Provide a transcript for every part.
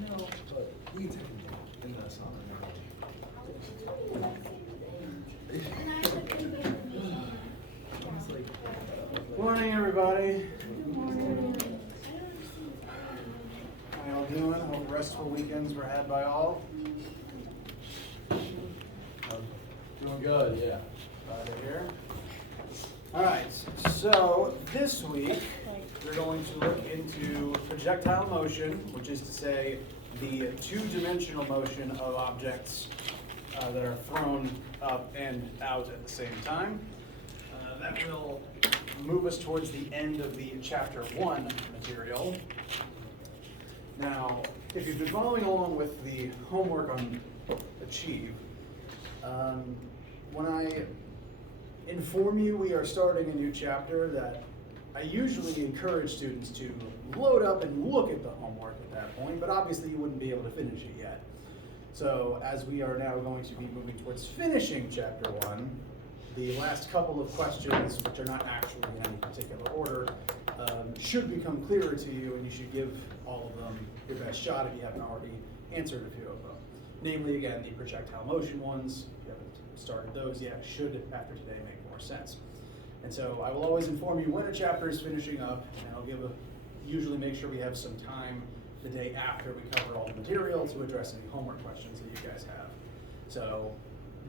No, but we can take it in the summer now. Morning, everybody. How y'all doing? Hope restful weekends were had by all. Doing good, yeah. Glad to hear. All right, so this week we're going to look into projectile motion, which is to say the two-dimensional motion of objects that are thrown up and out at the same time. That will move us towards the end of the chapter 1 material. Now, if you've been following along with the homework on Achieve, when I inform you we are starting a new chapter, that I usually encourage students to load up and look at the homework at that point, but obviously you wouldn't be able to finish it yet. So as we are now going to be moving towards finishing chapter 1, the last couple of questions, which are not actually in any particular order, should become clearer to you, and you should give all of them your best shot if you haven't already answered a few of them. Namely, again, the projectile motion ones. If you haven't started those yet, should, after today, make more sense. And so I will always inform you when a chapter is finishing up, and I'll usually make sure we have some time the day after we cover all the material to address any homework questions that you guys have. So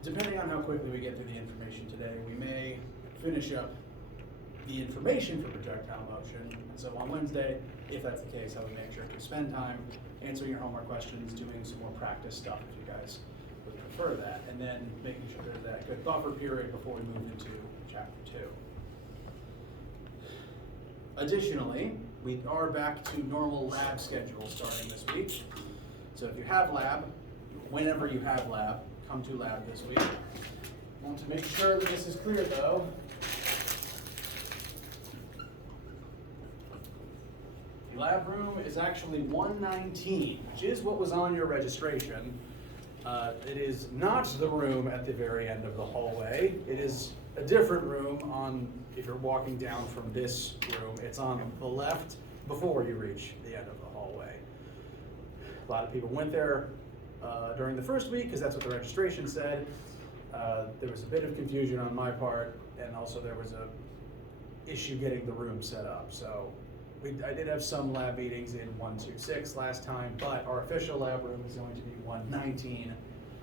depending on how quickly we get through the information today, we may finish up the information for projectile motion. And so on Wednesday, if that's the case, I would make sure to spend time answering your homework questions, doing some more practice stuff if you guys would prefer that, and then making sure there's that good buffer period before we move into chapter 2. Additionally, we are back to normal lab schedule starting this week. So if you have lab, whenever you have lab, come to lab this week. I want to make sure that this is clear though. The lab room is actually 119, which is what was on your registration. It is not the room at the very end of the hallway. It is a different room if you're walking down from this room. It's on the left before you reach the end of the hallway. A lot of people went there during the first week because that's what the registration said. There was a bit of confusion on my part, and also there was a issue getting the room set up. So I did have some lab meetings in 126 last time, but our official lab room is going to be 119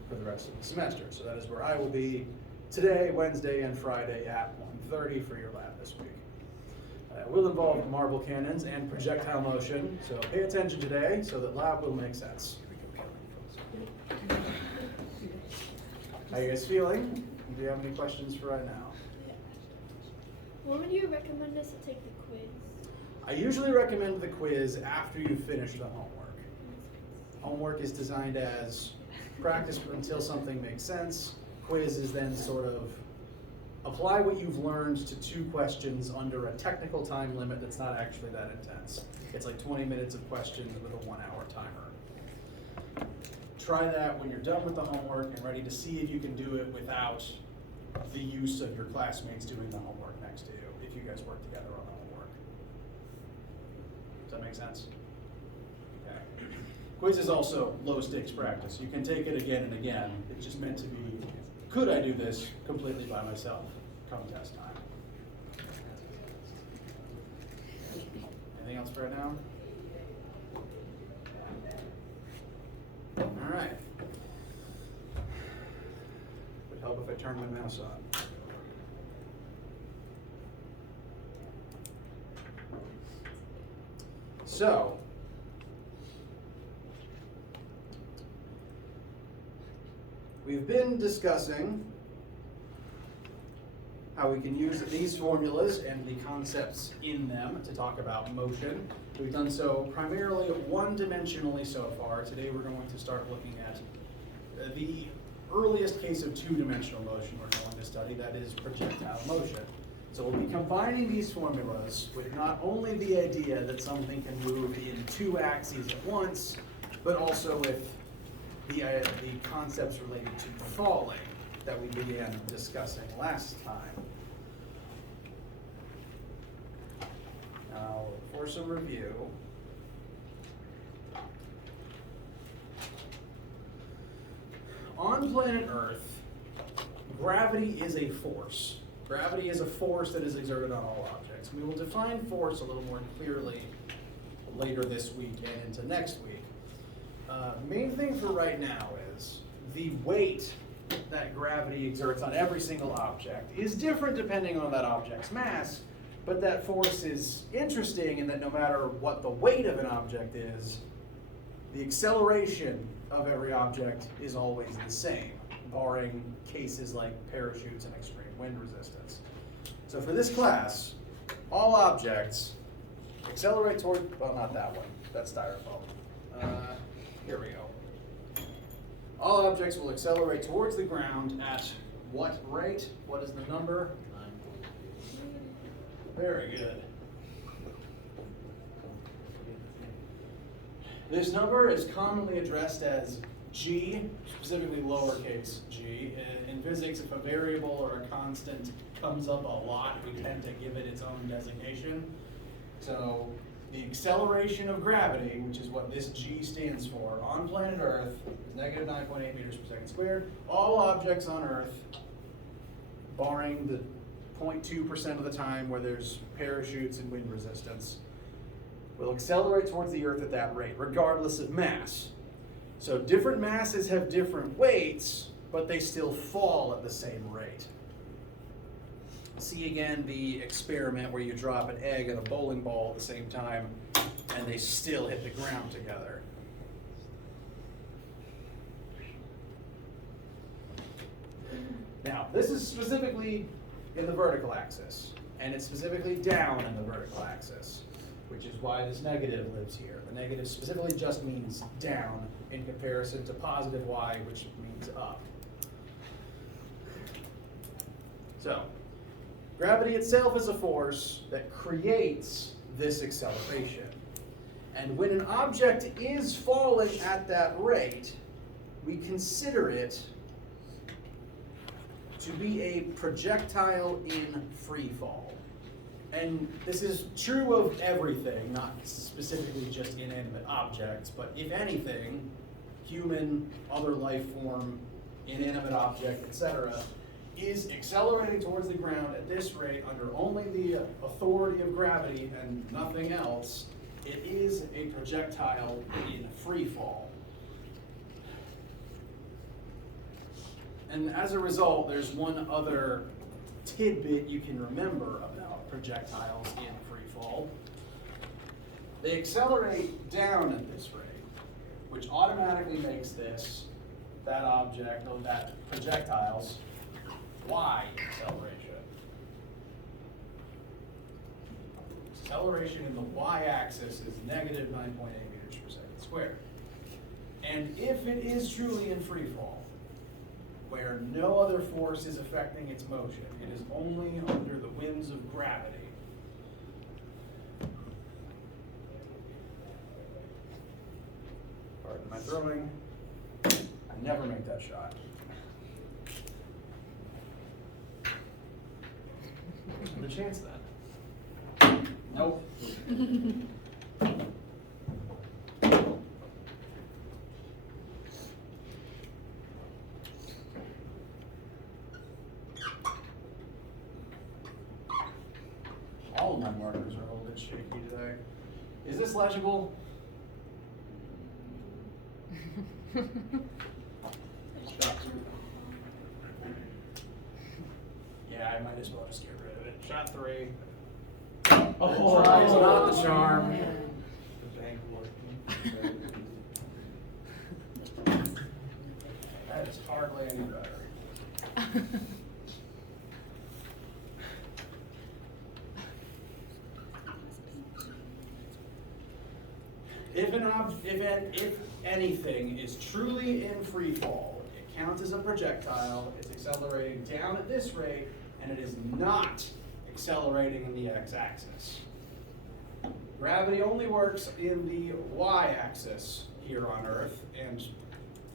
for the rest of the semester. So that is where I will be today, Wednesday, and Friday at 1:30 for your lab this week. It will involve marble cannons and projectile motion, so pay attention today so that lab will make sense. How you guys feeling? Do you have any questions for right now? When would you recommend us to take the quiz? I usually recommend the quiz after you finish the homework. Homework is designed as practice until something makes sense. Quiz is then sort of apply what you've learned to 2 questions under a technical time limit that's not actually that intense. It's like 20 minutes of questions with a 1-hour timer. Try that when you're done with the homework and ready to see if you can do it without the use of your classmates doing the homework next to you, if you guys work together on the homework. Does that make sense? Okay. Quiz is also low stakes practice. You can take it again and again. It's just meant to be, could I do this completely by myself come test time? Anything else for right now? All right. Would help if I turned my mouse on. So, we've been discussing how we can use these formulas and the concepts in them to talk about motion. We've done so primarily one-dimensionally so far. Today we're going to start looking at the earliest case of two-dimensional motion we're going to study, that is projectile motion. So we'll be combining these formulas with not only the idea that something can move in 2 axes at once, but also with the concepts related to falling that we began discussing last time. Now, for some review, on planet Earth, gravity is a force. Gravity is a force that is exerted on all objects. We will define force a little more clearly later this week and into next week. Main thing for right now is the weight that gravity exerts on every single object is different depending on that object's mass, but that force is interesting in that no matter what the weight of an object is, the acceleration of every object is always the same, barring cases like parachutes and extreme wind resistance. So for this class, all objects accelerate toward, well, not that one, that's styrofoam. Here we go. All objects will accelerate towards the ground at what rate? What is the number? 9.8. Very good. This number is commonly addressed as g, specifically lowercase g. In physics, if a variable or a constant comes up a lot, we tend to give it its own designation. So the acceleration of gravity, which is what this g stands for, on planet Earth is negative 9.8 meters per second squared. All objects on Earth, barring the 0.2% of the time where there's parachutes and wind resistance, will accelerate towards the Earth at that rate, regardless of mass. So different masses have different weights, but they still fall at the same rate. See again the experiment where you drop an egg and a bowling ball at the same time, and they still hit the ground together. Now, this is specifically in the vertical axis, and it's specifically down in the vertical axis, which is why this negative lives here. The negative specifically just means down in comparison to positive y, which means up. So, gravity itself is a force that creates this acceleration. And when an object is falling at that rate, we consider it to be a projectile in free fall. And this is true of everything, not specifically just inanimate objects, but if anything, human, other life form, inanimate object, etc., is accelerating towards the ground at this rate under only the authority of gravity and nothing else, it is a projectile in free fall. And as a result, there's one other tidbit you can remember about projectiles in free fall. They accelerate down at this rate, which automatically makes this, that object, or that projectile's y acceleration. Acceleration in the y-axis is negative 9.8 meters per second squared. And if it is truly in free fall, where no other force is affecting its motion, it is only under the winds of gravity. Pardon my throwing. I never make that shot. The chance then. Nope. All of my markers are a little bit shaky today. Is this legible? Yeah, I might as well just get rid of it. Shot 3. Oh, try is not the charm. The bank working. That is hardly any better. If anything is truly in free fall, it counts as a projectile, it's accelerating down at this rate, and it is not accelerating in the x-axis. Gravity only works in the y-axis here on Earth, and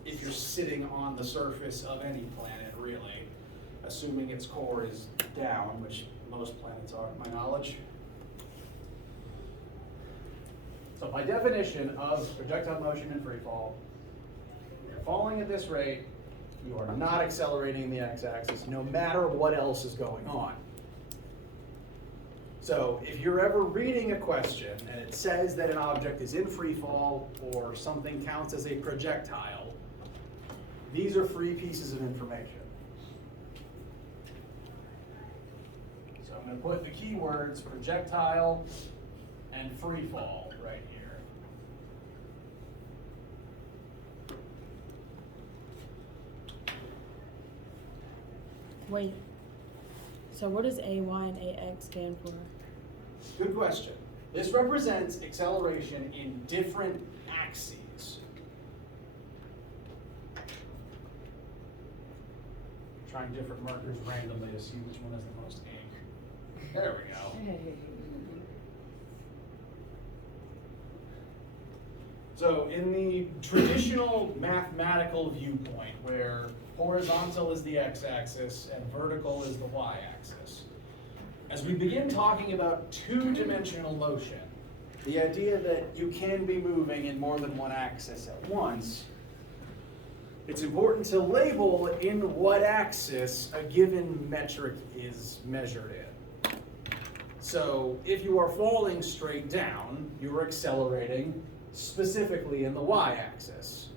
if you're sitting on the surface of any planet, really, assuming its core is down, which most planets are, to my knowledge. So by definition of projectile motion in free fall, you're falling at this rate, You are not accelerating in the x-axis, no matter what else is going on. So if you're ever reading a question and it says that an object is in free fall or something counts as a projectile, these are free pieces of information. So I'm going to put the keywords projectile and free fall right here. Wait. So what does AY and AX stand for? Good question. This represents acceleration in different axes. Trying different markers randomly to see which one has the most ink. There we go. So in the traditional mathematical viewpoint, where horizontal is the x-axis and vertical is the y-axis, as we begin talking about two-dimensional motion, the idea that you can be moving in more than one axis at once, it's important to label in what axis a given metric is measured in. So if you are falling straight down, you are accelerating specifically in the y-axis.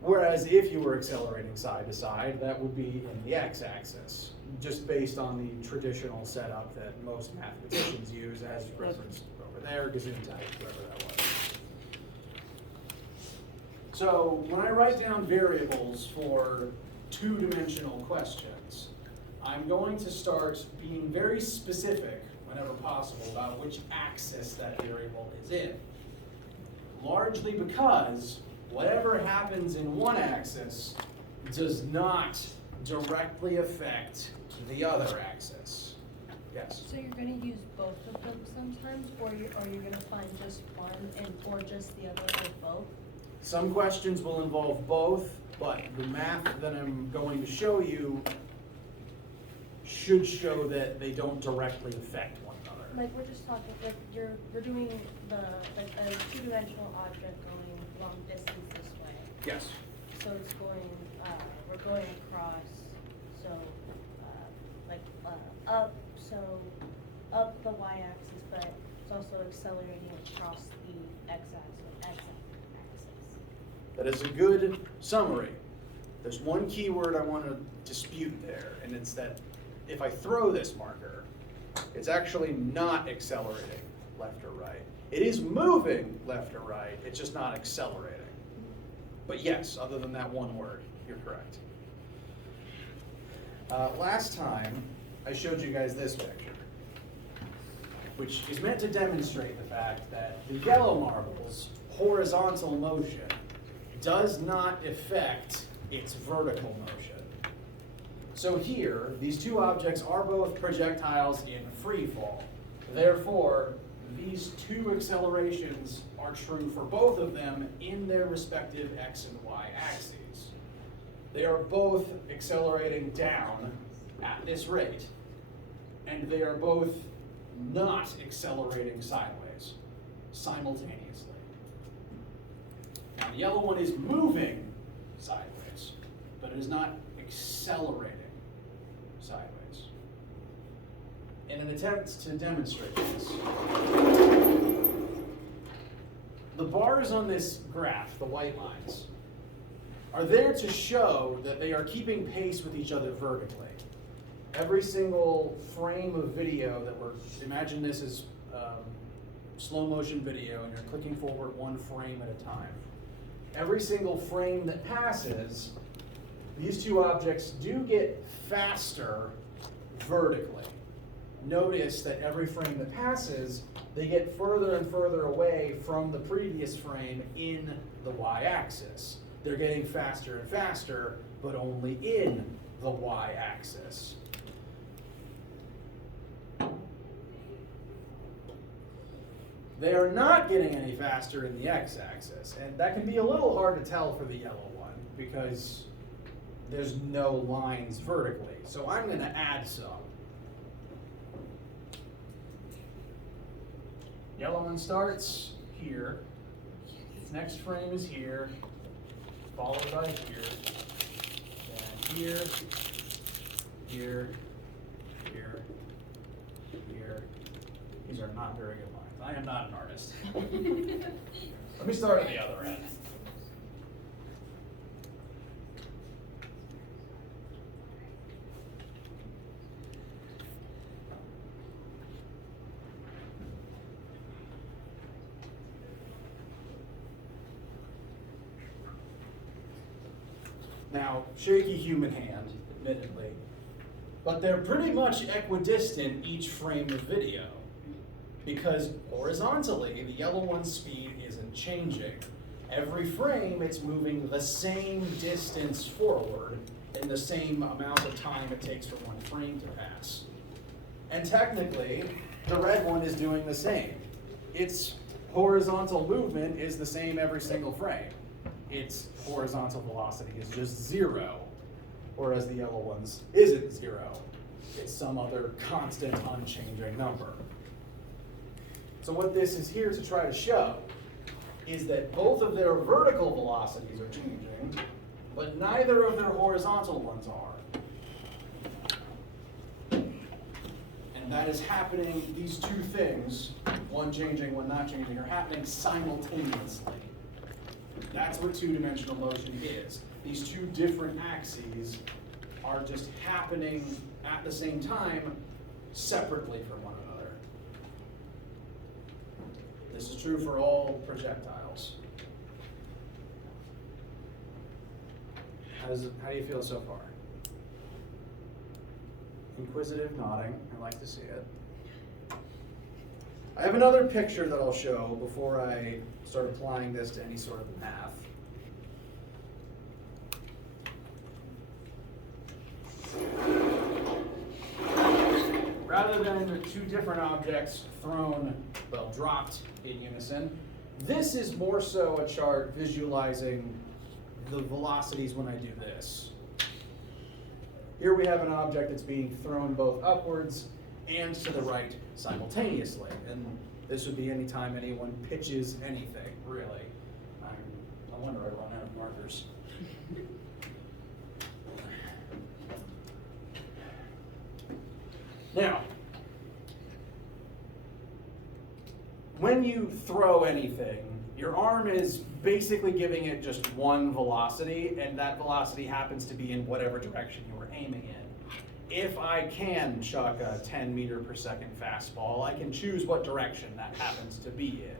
Whereas if you were accelerating side to side, that would be in the x-axis, just based on the traditional setup that most mathematicians use, as referenced over there, Gesundheit, whoever that was. So when I write down variables for two-dimensional questions, I'm going to start being very specific whenever possible about which axis that variable is in. Largely because whatever happens in one axis does not directly affect the other axis. Yes? So you're going to use both of them sometimes, or are you going to find just one or just the other or both? Some questions will involve both, but the math that I'm going to show you should show that they don't directly affect one another. Like we're just talking, like you're doing like a two-dimensional object going long distance this way. Yes. So it's going, we're going across, so up, so up the y-axis, but it's also accelerating across the x-axis. That is a good summary. There's one keyword I want to dispute there, and it's that if I throw this marker, it's actually not accelerating left or right. It is moving left or right, it's just not accelerating. But yes, other than that one word, you're correct. Last time, I showed you guys this picture, which is meant to demonstrate the fact that the yellow marble's horizontal motion does not affect its vertical motion. So here, these two objects are both projectiles in free fall. Therefore, these two accelerations are true for both of them in their respective x and y axes. They are both accelerating down at this rate, and they are both not accelerating sideways simultaneously. Now, the yellow one is moving sideways, but it is not accelerating sideways. In an attempt to demonstrate this, the bars on this graph, the white lines, are there to show that they are keeping pace with each other vertically. Every single frame of video that imagine this as slow motion video, and you're clicking forward one frame at a time. Every single frame that passes, these two objects do get faster vertically. Notice that every frame that passes, they get further and further away from the previous frame in the y-axis. They're getting faster and faster, but only in the y-axis. They are not getting any faster in the x-axis, and that can be a little hard to tell for the yellow one because there's no lines vertically. So I'm going to add some. Yellow one starts here, its next frame is here, followed by here, here, here, here, here. These are not very good lines. I am not an artist. Let me start at the other end. Now, shaky human hand, admittedly, but they're pretty much equidistant each frame of video, because horizontally, the yellow one's speed isn't changing. Every frame, it's moving the same distance forward in the same amount of time it takes for one frame to pass. And technically, the red one is doing the same. Its horizontal movement is the same every single frame. Its horizontal velocity is just 0, whereas the yellow one's isn't 0. It's some other constant, unchanging number. So what this is here to try to show is that both of their vertical velocities are changing, but neither of their horizontal ones are. And that is happening, these two things, one changing, one not changing, are happening simultaneously. That's what two-dimensional motion is. These two different axes are just happening at the same time, separately from one another. This is true for all projectiles. How do you feel so far? Inquisitive nodding, I like to see it. I have another picture that I'll show before I start applying this to any sort of math. Rather than two different objects dropped in unison, this is more so a chart visualizing the velocities when I do this. Here we have an object that's being thrown both upwards and to the right simultaneously. And this would be any time anyone pitches anything, really. No wonder I run out of markers. Now, when you throw anything, your arm is basically giving it just one velocity, and that velocity happens to be in whatever direction you were aiming in. If I can chuck a 10 meter per second fastball, I can choose what direction that happens to be in.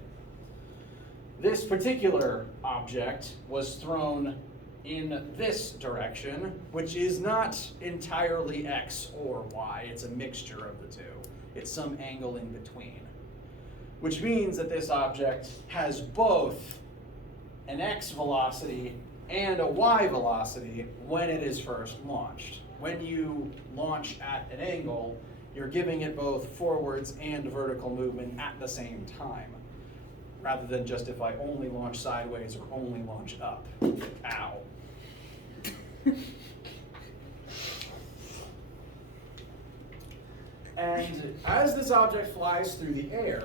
This particular object was thrown in this direction, which is not entirely X or Y, it's a mixture of the two. It's some angle in between. Which means that this object has both an X velocity and a Y velocity when it is first launched. When you launch at an angle, you're giving it both forwards and vertical movement at the same time, rather than just if I only launch sideways or only launch up. Ow. And as this object flies through the air,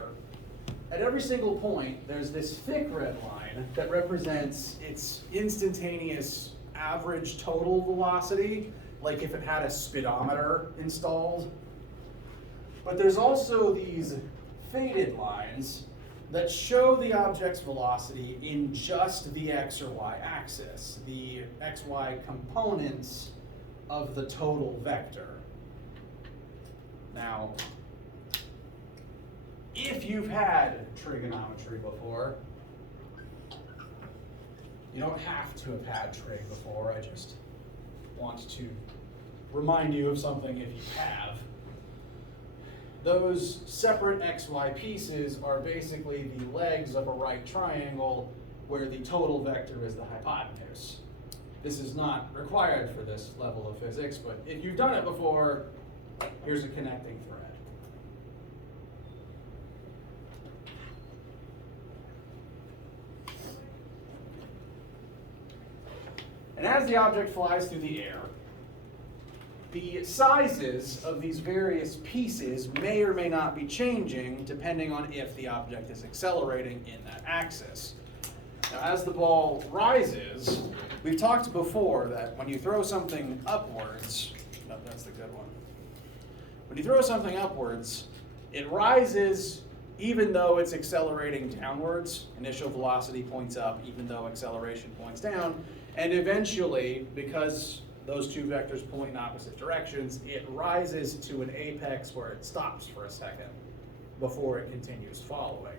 at every single point, there's this thick red line that represents its instantaneous average total velocity, like if it had a speedometer installed. But there's also these faded lines that show the object's velocity in just the X or Y axis, the XY components of the total vector. Now, if you've had trigonometry before, you don't have to have had trig before, I just want to remind you of something if you have. Those separate XY pieces are basically the legs of a right triangle where the total vector is the hypotenuse. This is not required for this level of physics, but if you've done it before, here's a connecting thread. And as the object flies through the air, the sizes of these various pieces may or may not be changing depending on if the object is accelerating in that axis. Now, as the ball rises, We've talked before that when you throw something upwards, no, that's the good one. When you throw something upwards, it rises even though it's accelerating downwards. Initial velocity points up even though acceleration points down. And eventually, because those two vectors point in opposite directions, it rises to an apex where it stops for a second before it continues following.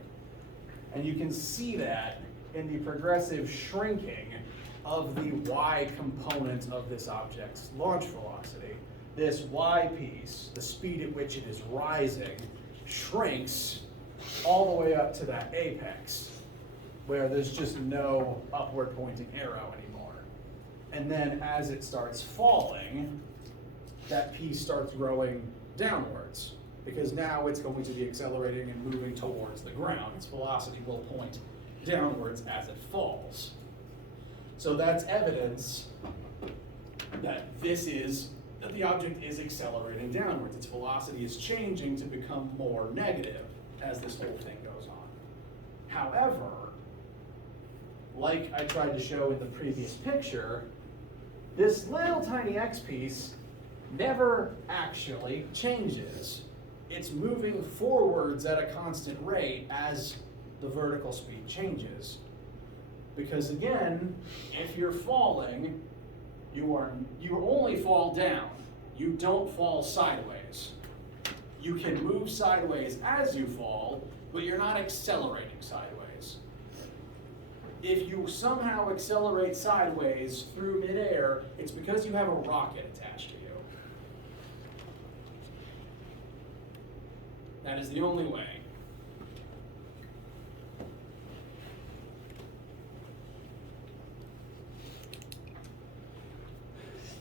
And you can see that in the progressive shrinking of the y component of this object's launch velocity. This y piece, the speed at which it is rising, shrinks all the way up to that apex, where there's just no upward pointing arrow anymore. And then as it starts falling, that piece starts growing downwards, because now it's going to be accelerating and moving towards the ground. Its velocity will point downwards as it falls. So that's evidence that the object is accelerating downwards. Its velocity is changing to become more negative as this whole thing goes on. However, like I tried to show in the previous picture, this little tiny x piece never actually changes. It's moving forwards at a constant rate as the vertical speed changes. Because again, if you're falling, you only fall down. You don't fall sideways. You can move sideways as you fall, but you're not accelerating sideways. If you somehow accelerate sideways through midair, it's because you have a rocket attached to you. That is the only way.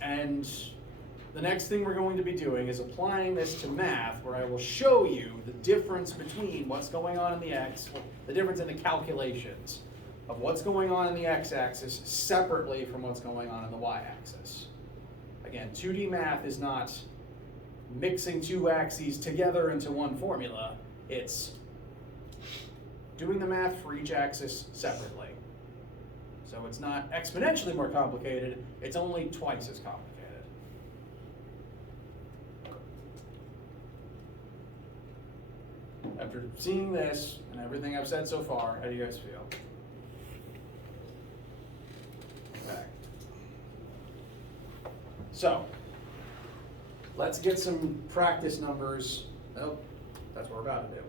And the next thing we're going to be doing is applying this to math, where I will show you the difference between what's going on in the x, the difference in the calculations of what's going on in the x-axis separately from what's going on in the y-axis. Again, 2D math is not mixing two axes together into one formula. It's doing the math for each axis separately. So it's not exponentially more complicated, it's only twice as complicated. After seeing this and everything I've said so far, how do you guys feel? Okay. So, let's get some practice numbers. Oh, that's what we're about to do.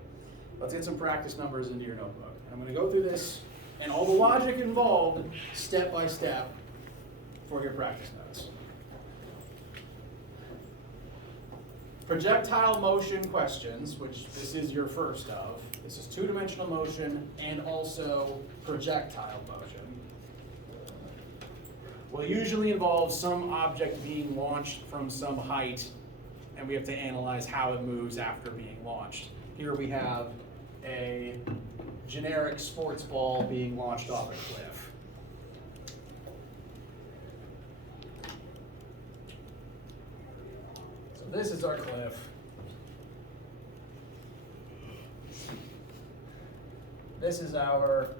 Let's get some practice numbers into your notebook. I'm going to go through this and all the logic involved step by step for your practice notes. Projectile motion questions, which this is your first of. This is two-dimensional motion and also projectile motion. Will usually involve some object being launched from some height, and we have to analyze how it moves after being launched. Here we have a generic sports ball being launched off a cliff. So this is our cliff. This is our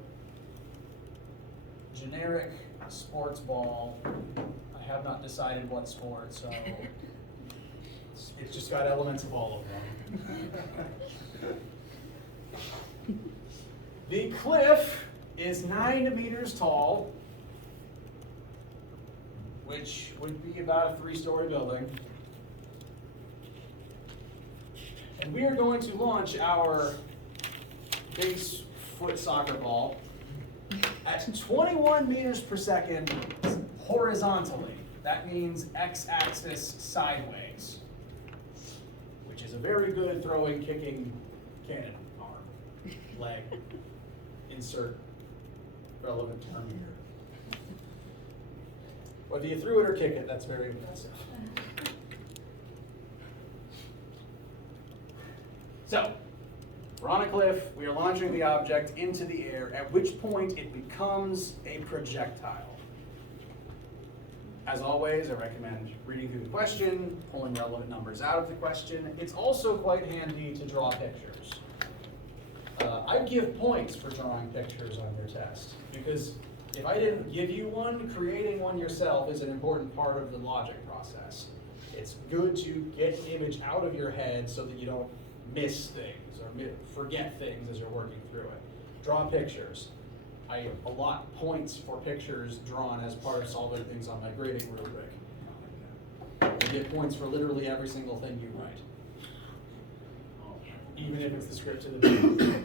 generic sports ball. I have not decided what sport, so it's just got elements of all of them. The cliff is 9 meters tall, which would be about a 3-story building. And we are going to launch our base foot soccer ball at 21 meters per second horizontally. That means x-axis sideways, which is a very good throwing, kicking cannon arm, leg. Insert relevant term here. Whether you threw it or kick it, that's very impressive. So, we're on a cliff, we are launching the object into the air, at which point it becomes a projectile. As always, I recommend reading through the question, pulling relevant numbers out of the question. It's also quite handy to draw pictures. I give points for drawing pictures on your test, because if I didn't give you one, creating one yourself is an important part of the logic process. It's good to get an image out of your head so that you don't miss things or forget things as you're working through it. Draw pictures. I allot points for pictures drawn as part of solving things on my grading rubric. You get points for literally every single thing you write, even if it's the script to the video.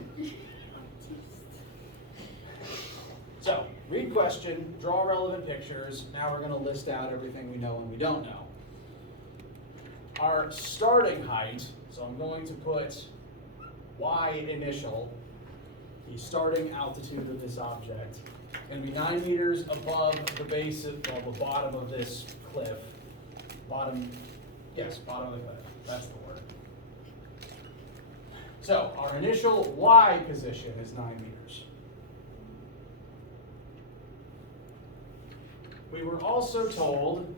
So, read question, draw relevant pictures. Now we're going to list out everything we know and we don't know. Our starting height, so I'm going to put y initial, the starting altitude of this object, going to be 9 meters above the base of, well, the bottom of this cliff. Bottom of the cliff, that's the word. So, our initial y position is 9 meters. We were also told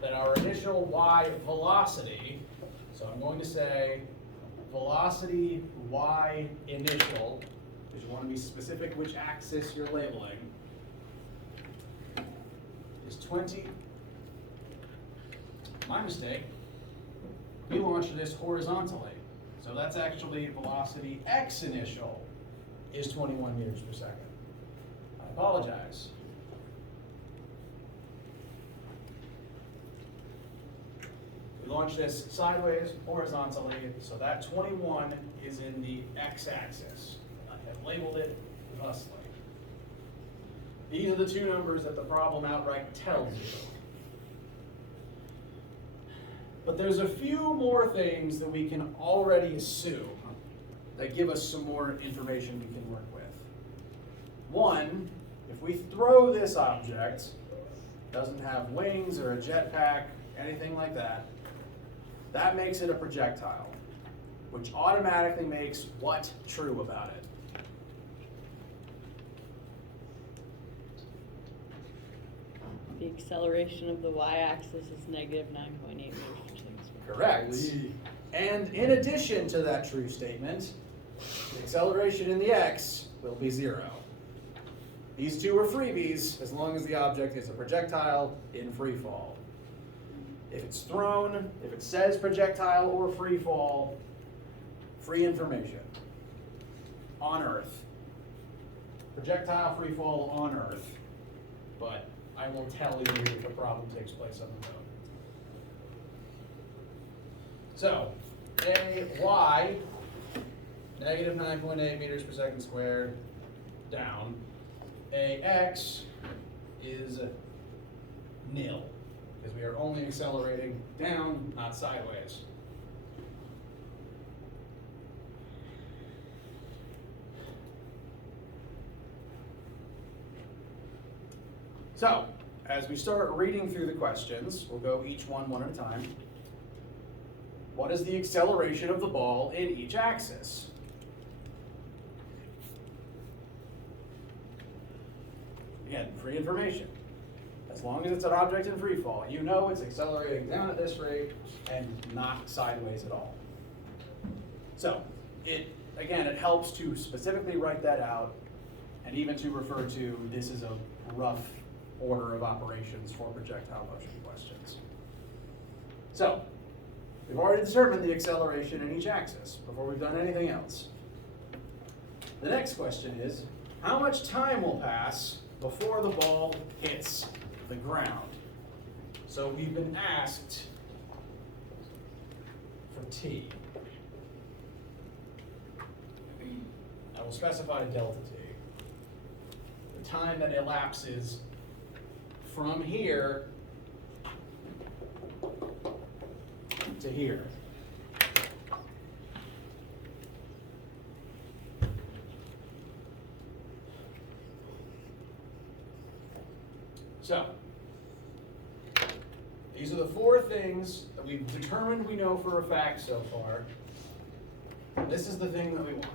that our initial y velocity, so I'm going to say velocity y initial, because you want to be specific which axis you're labeling, is 20. My mistake. We launched this horizontally. So that's actually velocity x initial is 21 meters per second. I apologize. We launched this sideways, horizontally, so that 21 is in the x-axis. I have labeled it thusly. These are the two numbers that the problem outright tells you. But there's a few more things that we can already assume that give us some more information we can work with. One, if we throw this object, doesn't have wings or a jetpack, anything like that, that makes it a projectile, which automatically makes what true about it? The acceleration of the y-axis is negative 9.8 meters per second squared. Correct. And in addition to that true statement, the acceleration in the x will be 0. These two are freebies as long as the object is a projectile in free fall. If it's thrown, if it says projectile or free fall, free information on Earth. Projectile free fall on Earth, but I will tell you if a problem takes place on the road. So, a y, negative 9.8 meters per second squared, down. A x is nil, because we are only accelerating down, not sideways. So, as we start reading through the questions, we'll go each one at a time. What is the acceleration of the ball in each axis? Again, free information. As long as it's an object in free fall, you know it's accelerating down at this rate and not sideways at all. So, it helps to specifically write that out and even to refer to this is a rough order of operations for projectile motion questions. So, we've already determined the acceleration in each axis before we've done anything else. The next question is, how much time will pass before the ball hits the ground? So we've been asked for t. I will specify delta t. The time that elapses from here to here. So, these are the 4 things that we've determined we know for a fact so far. This is the thing that we want.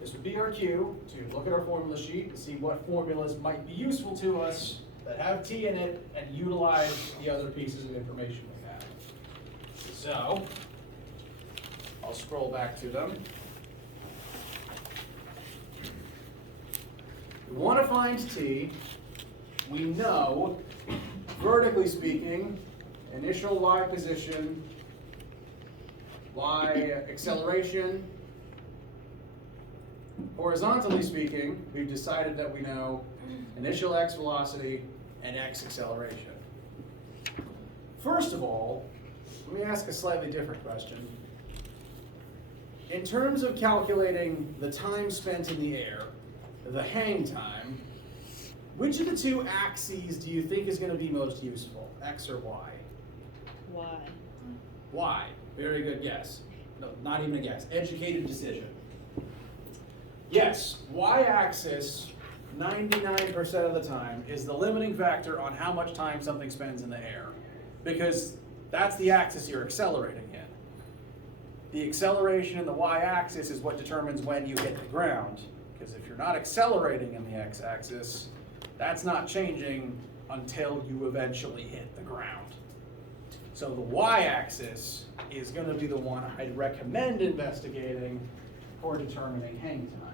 This would be our cue to look at our formula sheet and see what formulas might be useful to us that have t in it and utilize the other pieces of information we have. So, I'll scroll back to them. We want to find t. We know, vertically speaking, initial y position, y acceleration. Horizontally speaking, we've decided that we know initial x velocity and x acceleration. First of all, let me ask a slightly different question. In terms of calculating the time spent in the air, the hang time, which of the two axes do you think is going to be most useful, x or y? Y. Y. Very good guess. No, not even a guess. Educated decision. Yes, y-axis, 99% of the time, is the limiting factor on how much time something spends in the air. Because that's the axis you're accelerating in. The acceleration in the y-axis is what determines when you hit the ground. Because if you're not accelerating in the x-axis, that's not changing until you eventually hit the ground. So the y-axis is going to be the one I'd recommend investigating for determining hang time.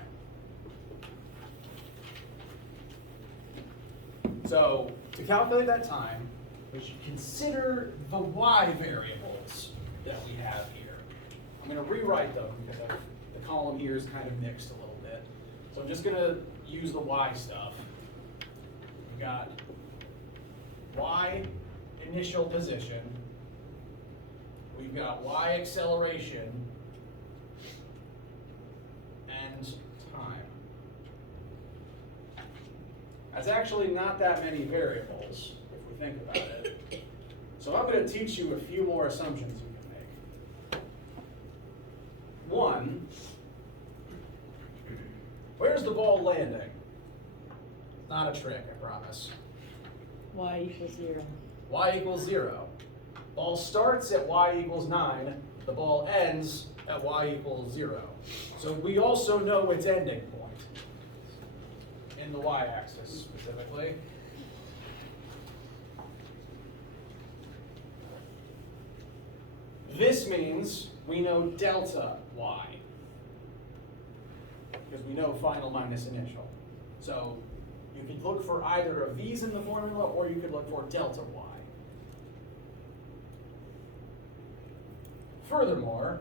So to calculate that time, we should consider the y variables that we have here. I'm going to rewrite them because the column here is kind of mixed a little bit. So I'm just going to use the y stuff. We've got y initial position. We've got y acceleration and time. That's actually not that many variables, if we think about it. So I'm going to teach you a few more assumptions you can make. One, where's the ball landing? Not a trick, I promise. Y equals 0. Y equals 0. Ball starts at y equals 9. The ball ends at y equals 0. So we also know its ending point in the y-axis specifically. This means we know delta y, because we know final minus initial. So you could look for either of these in the formula, or you could look for delta y. Furthermore,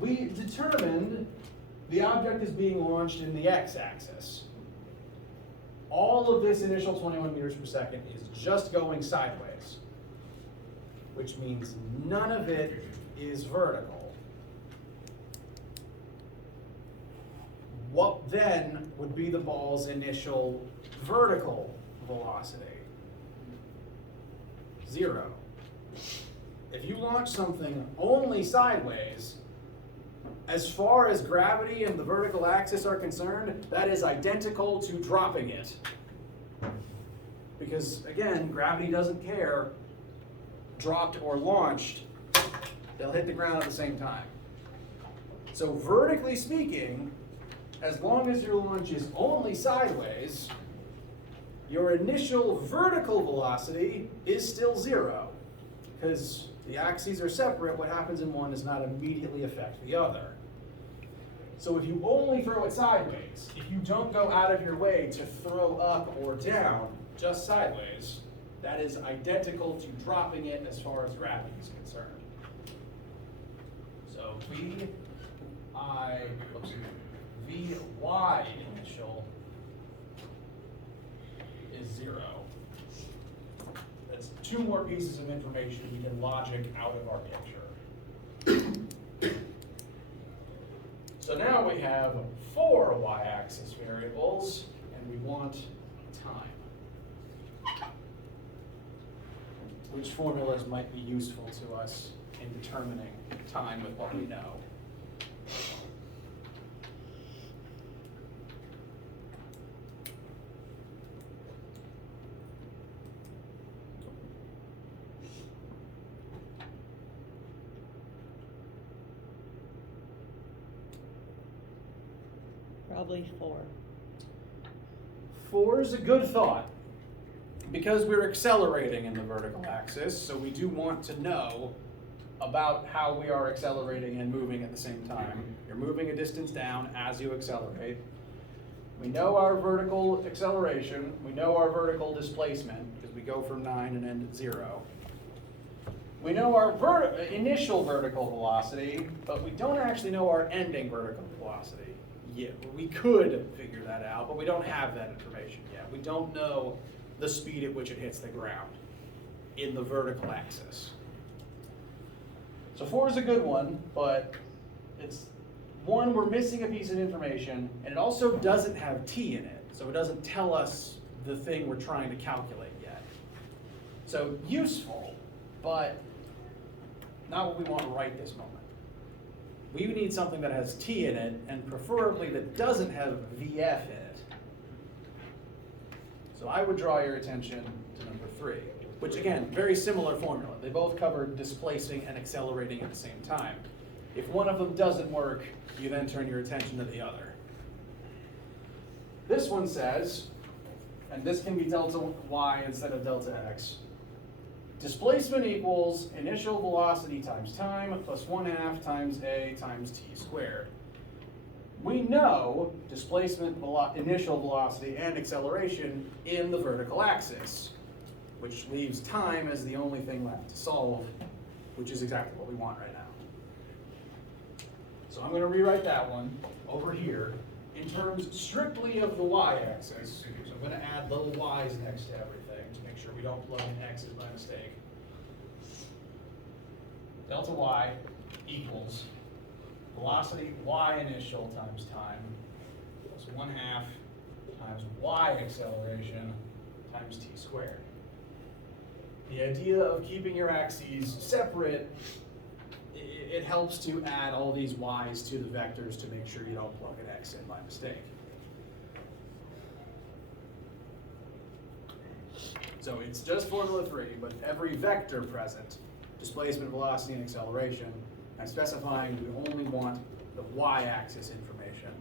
we determined the object is being launched in the x-axis. All of this initial 21 meters per second is just going sideways, which means none of it is vertical. What then would be the ball's initial vertical velocity? 0. If you launch something only sideways, as far as gravity and the vertical axis are concerned, that is identical to dropping it. Because again, gravity doesn't care, dropped or launched, they'll hit the ground at the same time. So vertically speaking, as long as your launch is only sideways, your initial vertical velocity is still 0. Because the axes are separate, what happens in one does not immediately affect the other. So if you only throw it sideways, if you don't go out of your way to throw up or down, just sideways, that is identical to dropping it as far as gravity is concerned. So Vy initial is 0. That's 2 more pieces of information we can logic out of our picture. So now we have 4 y-axis variables, and we want time. Which formulas might be useful to us in determining time with what we know? Probably 4. 4 is a good thought, because we're accelerating in the vertical axis, so we do want to know a about how we are accelerating and moving at the same time. You're moving a distance down as you accelerate. We know our vertical acceleration, we know our vertical displacement, because we go from 9 and end at 0. We know our initial vertical velocity, but we don't actually know our ending vertical velocity yet. We could figure that out, but we don't have that information yet. We don't know the speed at which it hits the ground in the vertical axis. So 4 is a good one, but it's one, we're missing a piece of information, and it also doesn't have t in it, so it doesn't tell us the thing we're trying to calculate yet. So useful, but not what we want right this moment. We need something that has t in it, and preferably that doesn't have vf in it. So I would draw your attention to number 3, which again, very similar formula. They both cover displacing and accelerating at the same time. If one of them doesn't work, you then turn your attention to the other. This one says, and this can be delta y instead of delta x, displacement equals initial velocity times time plus 1/2 times a times t squared. We know displacement, initial velocity, and acceleration in the vertical axis, which leaves time as the only thing left to solve, which is exactly what we want right now. So I'm going to rewrite that one over here in terms strictly of the y-axis. So I'm going to add little y's next to everything to make sure we don't plug in x's by mistake. Delta y equals velocity y initial times time plus 1/2 times y acceleration times t squared. The idea of keeping your axes separate, it helps to add all these y's to the vectors to make sure you don't plug an x in by mistake. So it's just formula 3, but every vector present, displacement, velocity, and acceleration, I'm specifying we only want the y-axis information.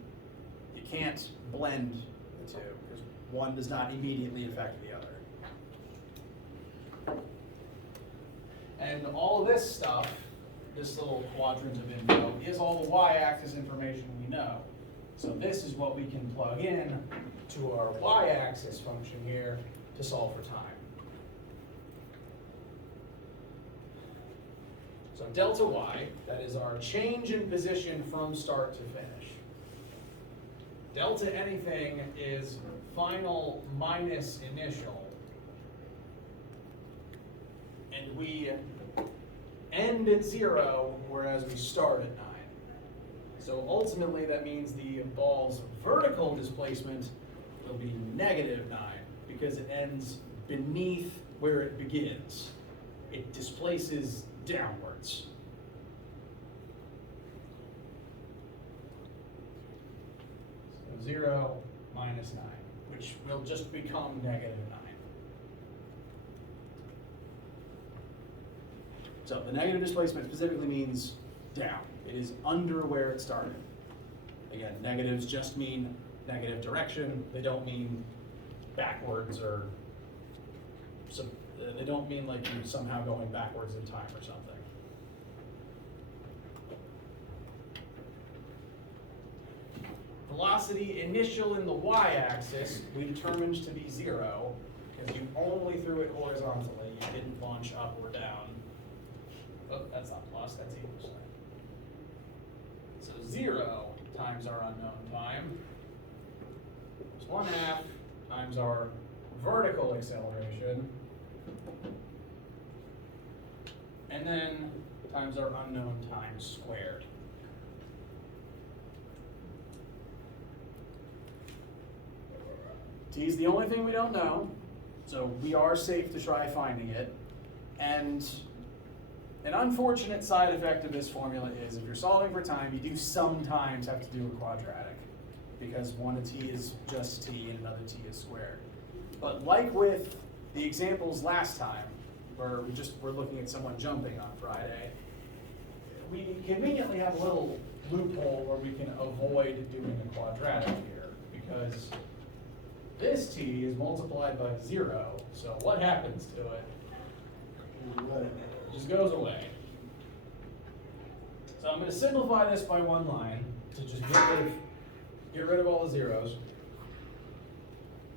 You can't blend the two, because one does not immediately affect the other. And all of this stuff, this little quadrant of info, is all the y-axis information we know. So this is what we can plug in to our y-axis function here to solve for time. So delta y, that is our change in position from start to finish. Delta anything is final minus initial. And we end at 0, whereas we start at 9. So ultimately that means the ball's vertical displacement will be -9, because it ends beneath where it begins. It displaces downwards. So 0 minus 9, which will just become -9. So the negative displacement specifically means down. It is under where it started. Again, negatives just mean negative direction. They don't mean backwards or they don't mean like you're somehow going backwards in time or something. Velocity initial in the y-axis we determined to be 0 because you only threw it horizontally. You didn't launch up or down. Oh, that's not plus, that's equal sign. So 0 times our unknown time is 1/2 times our vertical acceleration, and then times our unknown time squared. T is the only thing we don't know, so we are safe to try finding it. And an unfortunate side effect of this formula is if you're solving for time, you do sometimes have to do a quadratic, because one t is just t and another t is squared. But like with the examples last time, where we're looking at someone jumping on Friday, we conveniently have a little loophole where we can avoid doing a quadratic here, because this t is multiplied by 0, so what happens to it? It just goes away. So I'm going to simplify this by one line to just get rid of all the zeros.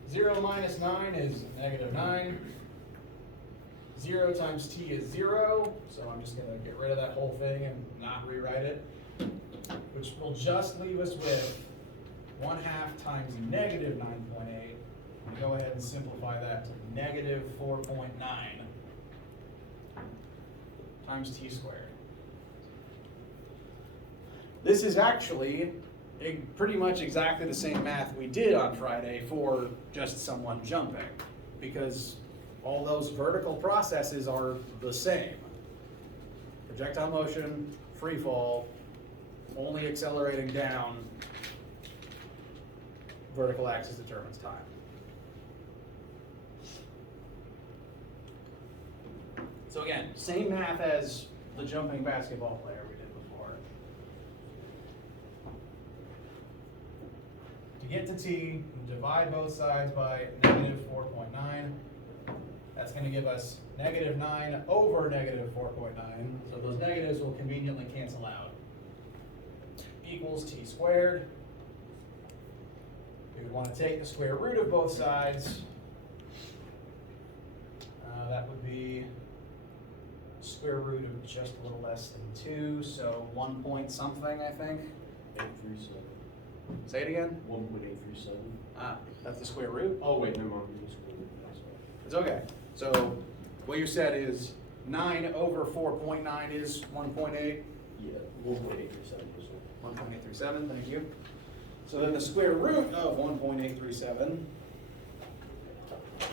0 minus 9 is negative 9. 0 times t is 0, so I'm just going to get rid of that whole thing and not rewrite it, which will just leave us with 1/2 times negative 9.8. I'm going to go ahead and simplify that to negative 4.9 times t squared. This is actually pretty much exactly the same math we did on Friday for just someone jumping, because all those vertical processes are the same. Projectile motion, free fall, only accelerating down, vertical axis determines time. So again, same math as the jumping basketball player we did before. To get to t, divide both sides by negative 4.9. That's going to give us negative 9 over negative 4.9. So those negatives will conveniently cancel out. Equals t squared. We would want to take the square root of both sides. That would be square root of just a little less than 2, so 1 point something, I think. 837. Say it again. 1.837. Ah, that's the square root? Oh wait, never mind. It's okay. So what you said is 9 over 4.9 is 1.8. Yeah, 1.837. 1.837, thank you. So then the square root of 1.837,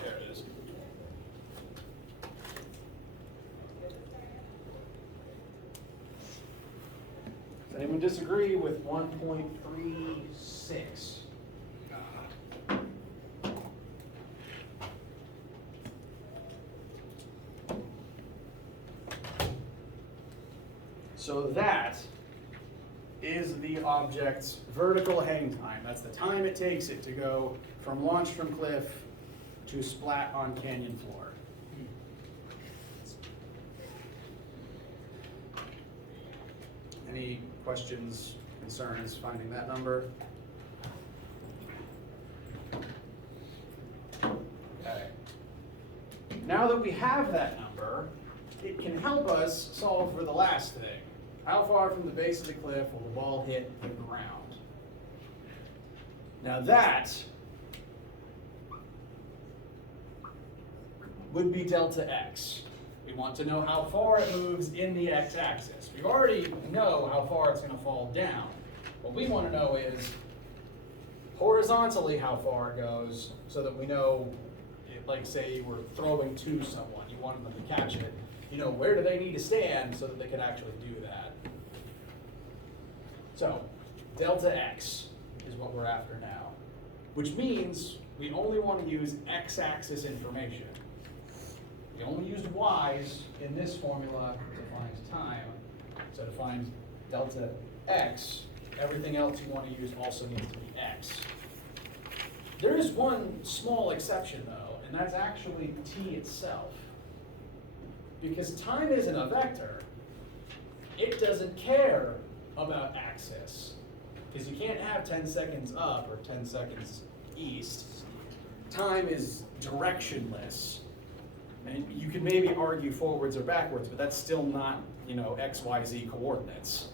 there it is. Does anyone disagree with 1.36? So that is the object's vertical hang time. That's the time it takes it to go from launch from cliff to splat on canyon floor. Any questions, concerns finding that number? Okay. Now that we have that number, it can help us solve for the last thing. How far from the base of the cliff will the ball hit the ground? Now that would be delta x. We want to know how far it moves in the x-axis. We already know how far it's going to fall down. What we want to know is horizontally how far it goes, so that we know, like say you were throwing to someone, you wanted them to catch it, you know, where do they need to stand so that they can actually do that. So delta x is what we're after now, which means we only want to use x-axis information. We only used y's in this formula to find time. So to find delta x, everything else you want to use also needs to be x. There is one small exception though, and that's actually t itself. Because time isn't a vector, it doesn't care about axis. Because you can't have 10 seconds up or 10 seconds east. Time is directionless. And you can maybe argue forwards or backwards, but that's still not, you know, x, y, z coordinates.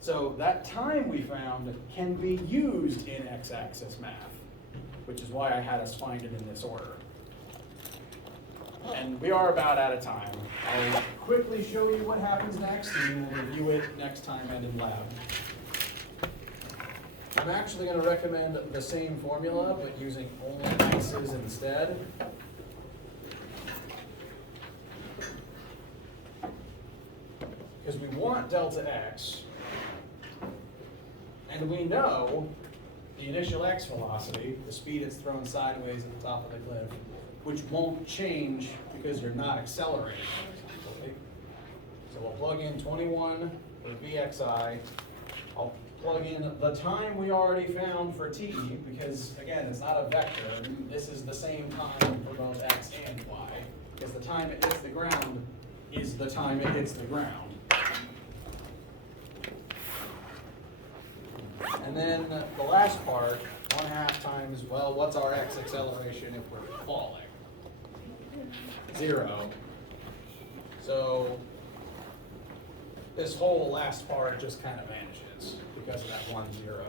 So that time we found can be used in x-axis math, which is why I had us find it in this order. And we are about out of time. I'll quickly show you what happens next, and we'll review it next time and in lab. I'm actually going to recommend the same formula, but using only x's instead. Because we want delta x, and we know the initial x velocity, the speed it's thrown sideways at the top of the cliff, which won't change because you're not accelerating horizontally. So we'll plug in 21 for vxi. I'll plug in the time we already found for t, because again, it's not a vector. This is the same time for both x and y, because the time it hits the ground is the time it hits the ground. And then the last part, 1/2 times, well, what's our x acceleration if we're falling? 0. So this whole last part just kind of vanishes because of that 1, 0,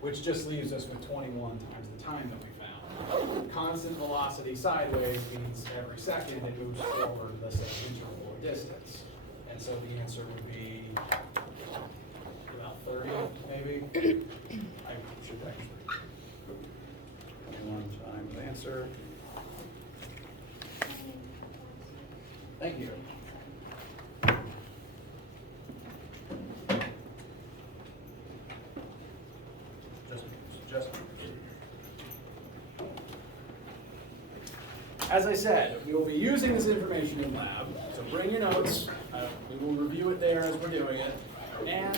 which just leaves us with 21 times the time that we found. Constant velocity sideways means every second it moves forward the same interval or distance. And so the answer would be about 30, maybe? I should actually. 21 times answer. Thank you. Just. As I said, we will be using this information in lab, so bring your notes. We will review it there as we're doing it. And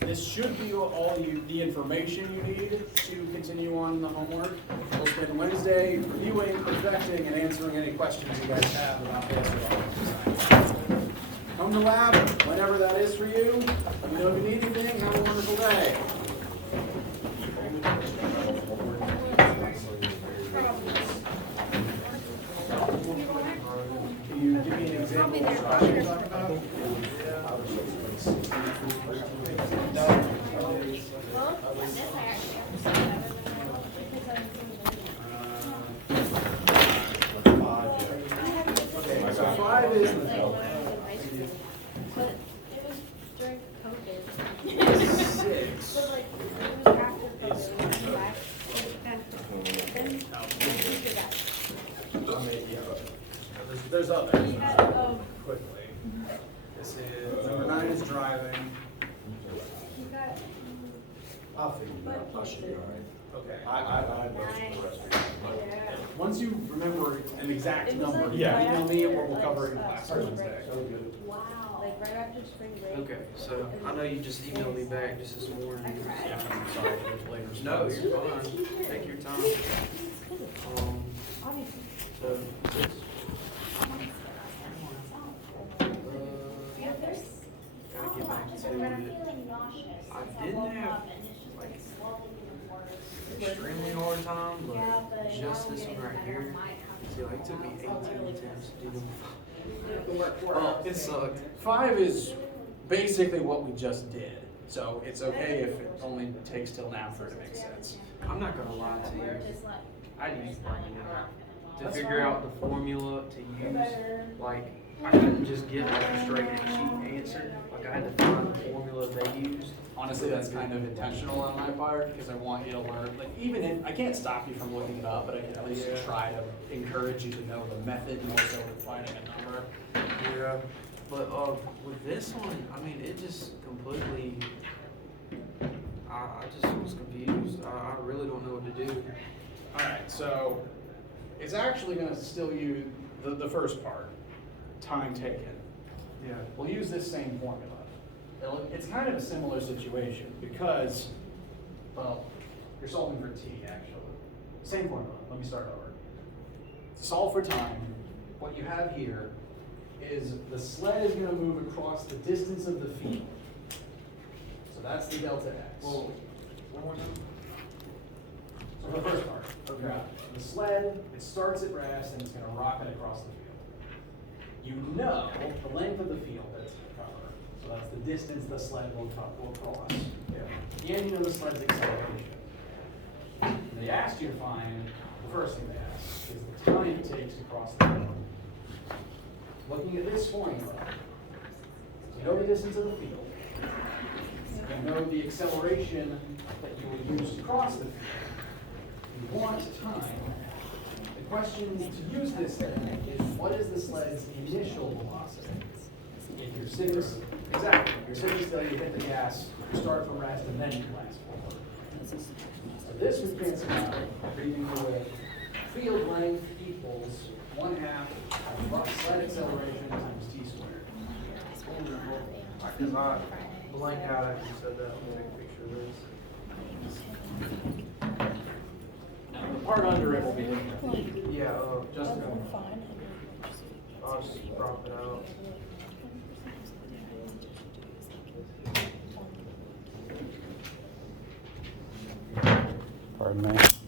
this should be all the information you need to continue on the homework. We'll spend Wednesday reviewing, perfecting, and answering any questions you guys have about this or all. Come to lab whenever that is for you. Let me know if you need anything. Have a wonderful day. Can you give me an example of what you're talking about? Okay, so 5 is the But it was during COVID. 6. So like, it was after COVID, we went back, then we did that. There's others. We had, Quickly. This is, number 9 is driving. we got, I'll figure it out. I should be all right. Okay. I most of the rest of it. yeah. Once you remember an exact It was number, like Yeah. right email me or after, we'll like, cover it in class on spring Wednesday. break. Wow. Like right after spring break. Okay, so I know you just emailed me back just this morning. Yeah, I'm sorry for the late response. No, you're fine. Take your time. Obviously. So, gotta get back to it. I didn't have like extremely hard time, but just this one right here. See, like it took me 18 attempts to do Well, it sucked. 5 is basically what we just did. So it's okay if it only takes till now for it to make sense. I'm not gonna lie to you. I used to figure out the formula to use. Like I couldn't just get like a straight sheet answer. Like I had to find the formula they used. Honestly, that's kind of intentional on my part because I want you to learn. Like even if I can't stop you from looking it up, but I can at least Yeah. try to encourage you to know the method more so than finding a number. Yeah. But with this one, I mean, it just completely. I just was confused. I really don't know what to do. All right, so it's actually going to still use the first part, time taken. Yeah. We'll use this same formula. It's kind of a similar situation because, well, you're solving for t actually. Same formula. Let me start over. To solve for time, what you have here is the sled is going to move across the distance of the field. So that's the delta x. Well, one more time. So the first part. Okay. The sled, it starts at rest and it's going to rocket across the field. You know the length of the field that it's going to cover. So that's the distance the sled will cross. Yeah. And you know the sled's acceleration. And they asked you to find, the first thing they asked is the time it takes to cross the field. Looking at this formula, you know the distance of the field. You know the acceleration that you will use to cross the field. You want time. The question to use this then is what is the sled's initial velocity? If you're sitting, exactly, you're sitting still, you hit the gas, you start from rest, and then you blast forward. So this would cancel out, leaving you with field length equals 1/2 times sled acceleration times t squared. Because I blanked out after you said that. Let me take a picture of this. Now, the part under it will be different. Yeah, Just I'll just crop it out. Pardon me.